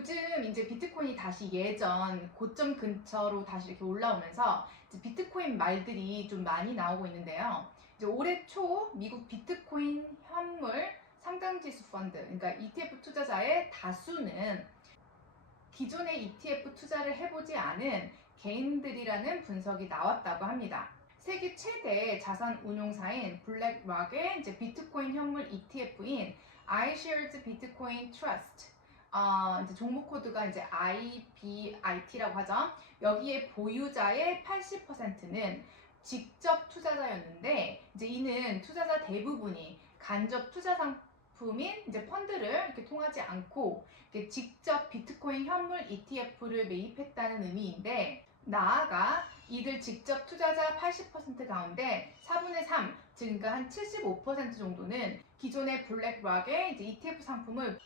요즘 이제 비트코인이 다시 예전 고점 근처로 다시 이렇게 올라오면서 이제 비트코인 말들이 좀 많이 나오고 있는데요. 이제 올해 초 미국 비트코인 현물 상장지수 펀드, 그러니까 ETF 투자자의 다수는 기존의 ETF 투자를 해보지 않은 개인들이라는 분석이 나왔다고 합니다. 세계 최대 자산 운용사인 블랙락의 이제 비트코인 현물 ETF인 iShares Bitcoin Trust, 이제 종목 코드가 이제 IBIT라고 하죠. 여기에 보유자의 80%는 직접 투자자였는데, 이제 이는 투자자 대부분이 간접 투자 상품인 이제 펀드를 이렇게 통하지 않고 직접 비트코인 현물 ETF를 매입했다는 의미인데, 나아가 이들 직접 투자자 80% 가운데 4분의 3, 즉 그러니까 한 75% 정도는 기존의 블랙락의 이제 ETF 상품을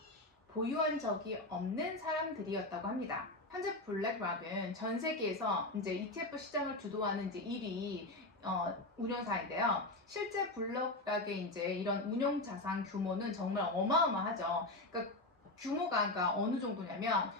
보유한 적이 없는 사람들이었다고 합니다. 현재 블랙락은 전 세계에서 이제 ETF 시장을 주도하는 이제 1위 운용사인데요. 실제 블랙락의 이제 이런 운용 자산 규모는 정말 어마어마하죠. 그러니까 규모가 그러니까 어느 정도냐면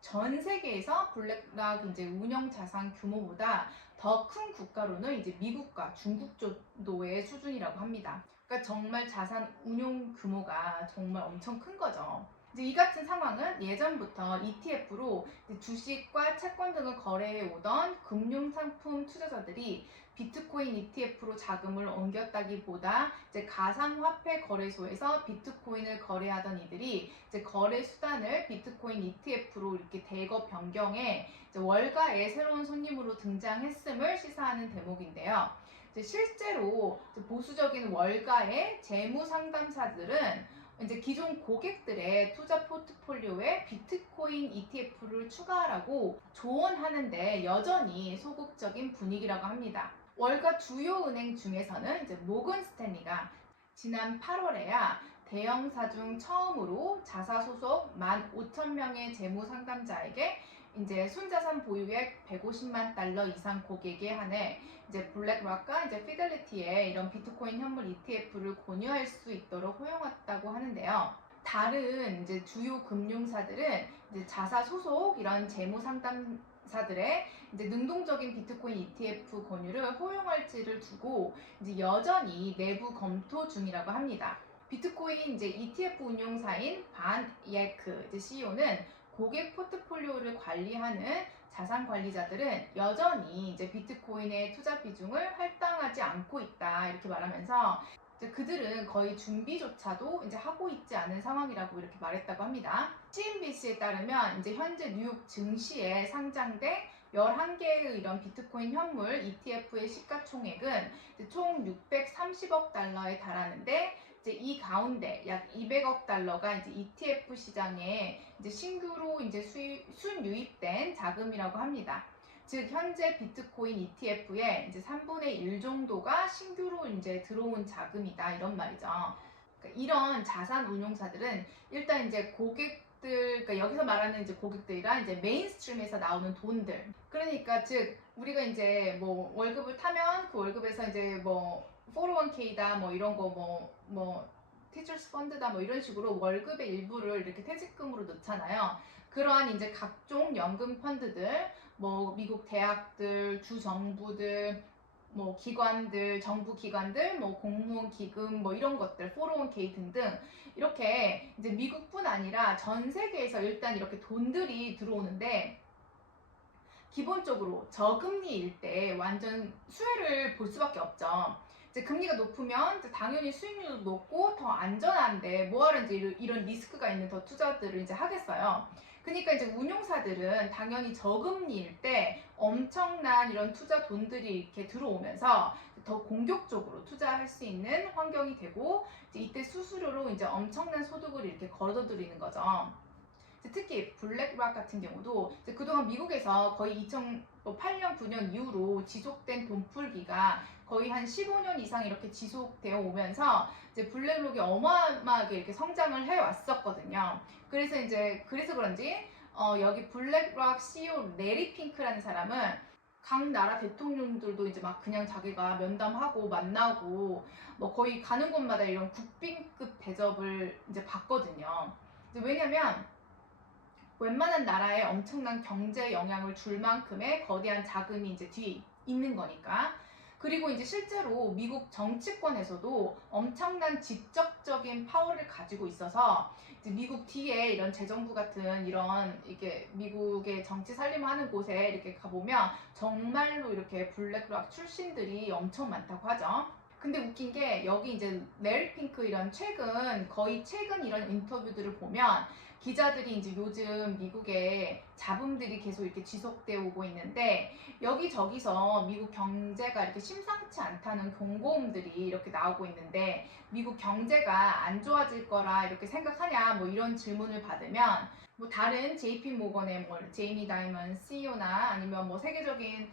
전 세계에서 블랙락 이제 운영 자산 규모보다 더 큰 국가로는 이제 미국과 중국 정도의 수준이라고 합니다. 그러니까 정말 자산 운용 규모가 정말 엄청 큰 거죠. 이제 이 같은 상황은 예전부터 ETF로 주식과 채권 등을 거래해 오던 금융상품 투자자들이 비트코인 ETF로 자금을 옮겼다기보다 이제 가상화폐 거래소에서 비트코인을 거래하던 이들이 이제 거래 수단을 비트코인 ETF로 이렇게 대거 변경해 이제 월가의 새로운 손님으로 등장했음을 시사하는 대목인데요. 이제 실제로 보수적인 월가의 재무 상담사들은 이제 기존 고객들의 투자 포트폴리오에 비트코인 ETF를 추가하라고 조언하는데 여전히 소극적인 분위기라고 합니다. 월가 주요 은행 중에서는 이제 모건 스탠리가 지난 8월에야 대형사 중 처음으로 자사 소속 15,000명의 재무 상담자에게 이제 순자산 보유액 150만 달러 이상 고객에 한해 이제 블랙락과 이제 피델리티에 이런 비트코인 현물 ETF를 권유할 수 있도록 허용했다고 하는데요. 다른 이제 주요 금융사들은 이제 자사 소속 이런 재무 상담사들의 이제 능동적인 비트코인 ETF 권유를 허용할지를 두고 이제 여전히 내부 검토 중이라고 합니다. 비트코인 이제 ETF 운용사인 반 예크 CEO는 고객 포트폴리오를 관리하는 자산 관리자들은 여전히 이제 비트코인의 투자 비중을 할당하지 않고 있다 이렇게 말하면서 이제 그들은 거의 준비조차도 이제 하고 있지 않은 상황이라고 이렇게 말했다고 합니다. CNBC에 따르면 이제 현재 뉴욕 증시에 상장돼 11개의 이런 비트코인 현물 ETF의 시가총액은 총 630억 달러에 달하는데 이제 이 가운데 약 200억 달러가 이제 ETF 시장에 이제 신규로 이제 순유입된 자금이라고 합니다. 즉 현재 비트코인 ETF의 이제 3분의 1 정도가 신규로 이제 들어온 자금이다 이런 말이죠. 그러니까 이런 자산 운용사들은 일단 이제 그러니까 여기서 말하는 이제 고객들이란 이제 메인스트림에서 나오는 돈들. 그러니까 즉 우리가 이제 뭐 월급을 타면 그 월급에서 이제 뭐 401k다 뭐 이런 거 뭐 티처스 펀드다 뭐 이런 식으로 월급의 일부를 이렇게 퇴직금으로 넣잖아요. 그러한 이제 각종 연금 펀드들, 뭐 미국 대학들, 주 정부들, 뭐 기관들, 정부 기관들, 뭐 공무원 기금, 뭐 이런 것들, 401k 등등 이렇게 이제 미국뿐 아니라 전 세계에서 일단 이렇게 돈들이 들어오는데 기본적으로 저금리일 때 완전 수혜를 볼 수밖에 없죠. 이제 금리가 높으면 이제 당연히 수익률도 높고 더 안전한데 뭐하러 이제 이런 리스크가 있는 더 투자들을 이제 하겠어요. 그러니까 이제 운용사들은 당연히 저금리일 때 엄청난 이런 투자 돈들이 이렇게 들어오면서 더 공격적으로 투자할 수 있는 환경이 되고 이때 수수료로 이제 엄청난 소득을 이렇게 걸어들이는 거죠. 특히 블랙락 같은 경우도 그동안 미국에서 거의 2008년, 9년 이후로 지속된 돈풀기가 거의 한 15년 이상 이렇게 지속되어 오면서 이제 블랙록이 어마어마하게 이렇게 성장을 해 왔었거든요. 그래서 그런지 여기 블랙락 CEO 레리 핑크라는 사람은 각 나라 대통령들도 이제 막 그냥 자기가 면담하고 만나고 뭐 거의 가는 곳마다 이런 국빈급 대접을 이제 받거든요. 왜냐면 웬만한 나라에 엄청난 경제 영향을 줄 만큼의 거대한 자금이 이제 뒤에 있는 거니까. 그리고 이제 실제로 미국 정치권에서도 엄청난 직접적인 파워를 가지고 있어서 이제 미국 뒤에 이런 재정부 같은 이런 이게 미국의 정치 살림하는 곳에 이렇게 가보면 정말로 이렇게 블랙락 출신들이 엄청 많다고 하죠. 근데 웃긴 게 여기 이제 레리 핑크 이런 거의 최근 이런 인터뷰들을 보면 기자들이 이제 요즘 미국의 잡음들이 계속 이렇게 지속되어 오고 있는데 여기저기서 미국 경제가 이렇게 심상치 않다는 경고음들이 이렇게 나오고 있는데 미국 경제가 안 좋아질 거라 이렇게 생각하냐 뭐 이런 질문을 받으면 뭐 다른 JP 모건의 뭐 제이미 다이먼 CEO나 아니면 뭐 세계적인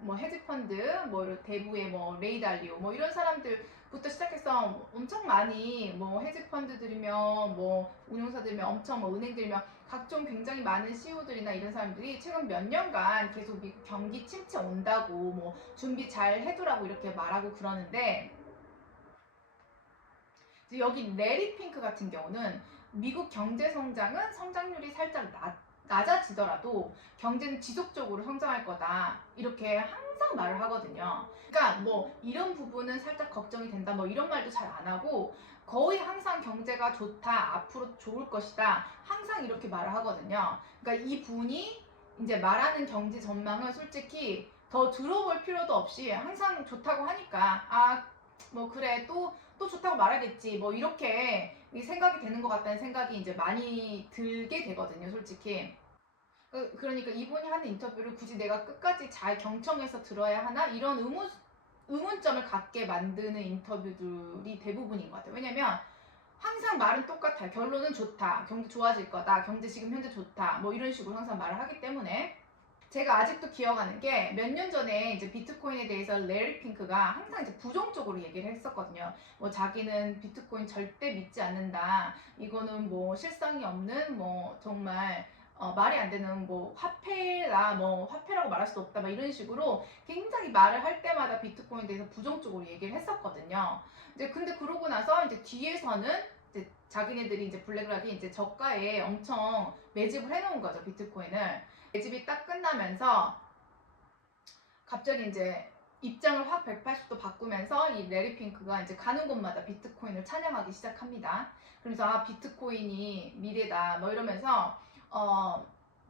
뭐 헤지펀드 뭐 대부의 뭐 레이 달리오 뭐 이런 사람들부터 시작해서 엄청 많이 뭐 헤지펀드들이며 뭐 운용사들이며 엄청 뭐 은행들이며 각종 굉장히 많은 CEO들이나 이런 사람들이 최근 몇 년간 계속 미국 경기 침체 온다고 뭐 준비 잘 해두라고 이렇게 말하고 그러는데 여기 레리 핑크 같은 경우는 미국 경제 성장은 성장률이 살짝 낮아지더라도 경제는 지속적으로 성장할 거다 이렇게 항상 말을 하거든요. 그러니까 뭐 이런 부분은 살짝 걱정이 된다 뭐 이런 말도 잘 안 하고 거의 항상 경제가 좋다 앞으로 좋을 것이다 항상 이렇게 말을 하거든요. 그러니까 이 분이 이제 말하는 경제 전망은 솔직히 더 들어볼 필요도 없이 항상 좋다고 하니까 뭐 그래 또 좋다고 말하겠지 뭐 이렇게 생각이 되는 것 같다는 생각이 이제 많이 들게 되거든요 솔직히. 그러니까 이분이 하는 인터뷰를 굳이 내가 끝까지 잘 경청해서 들어야 하나 이런 의문점을 갖게 만드는 인터뷰들이 대부분인 것 같아요. 왜냐면 항상 말은 똑같아요. 결론은 좋다, 경제 좋아질 거다, 경제 지금 현재 좋다 뭐 이런 식으로 항상 말을 하기 때문에 제가 아직도 기억하는 게 몇 년 전에 이제 비트코인에 대해서 레리 핑크가 항상 이제 부정적으로 얘기를 했었거든요. 뭐 자기는 비트코인 절대 믿지 않는다. 이거는 뭐 실상이 없는 뭐 정말 말이 안 되는 뭐 화폐라 뭐 화폐라고 말할 수도 없다 막 이런 식으로 굉장히 말을 할 때마다 비트코인에 대해서 부정적으로 얘기를 했었거든요. 이제 근데 그러고 나서 이제 뒤에서는 이제 자기네들이 이제 블랙락이 이제 저가에 엄청 매집을 해놓은 거죠 비트코인을. 매집이 딱 끝나면서 갑자기 이제 입장을 확 180도 바꾸면서 이 레리 핑크가 이제 가는 곳마다 비트코인을 찬양하기 시작합니다. 그래서 비트코인이 미래다 뭐 이러면서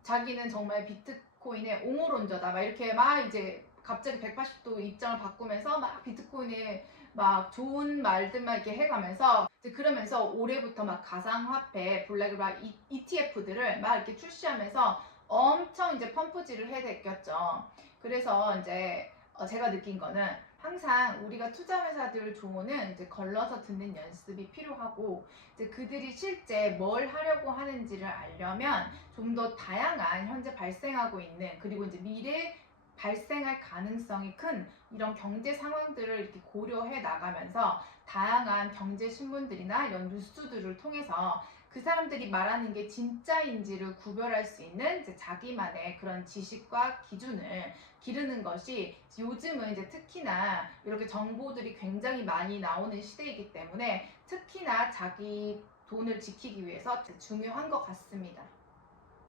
자기는 정말 비트코인의 옹호론자다 막 이렇게 막 이제 갑자기 180도 입장을 바꾸면서 막 비트코인에 막 좋은 말들만 이렇게 해가면서 이제 그러면서 올해부터 막 가상화폐 블랙락 ETF들을 막 이렇게 출시하면서 엄청 이제 펌프질을 해댔겠죠. 그래서 이제 제가 느낀 거는 항상 우리가 투자 회사들 조언은 이제 걸러서 듣는 연습이 필요하고 이제 그들이 실제 뭘 하려고 하는지를 알려면 좀 더 다양한 현재 발생하고 있는 그리고 이제 미래 발생할 가능성이 큰 이런 경제 상황들을 이렇게 고려해 나가면서 다양한 경제 신문들이나 이런 뉴스들을 통해서 그 사람들이 말하는 게 진짜인지를 구별할 수 있는 이제 자기만의 그런 지식과 기준을 기르는 것이 요즘은 이제 특히나 이렇게 정보들이 굉장히 많이 나오는 시대이기 때문에 특히나 자기 돈을 지키기 위해서 중요한 것 같습니다.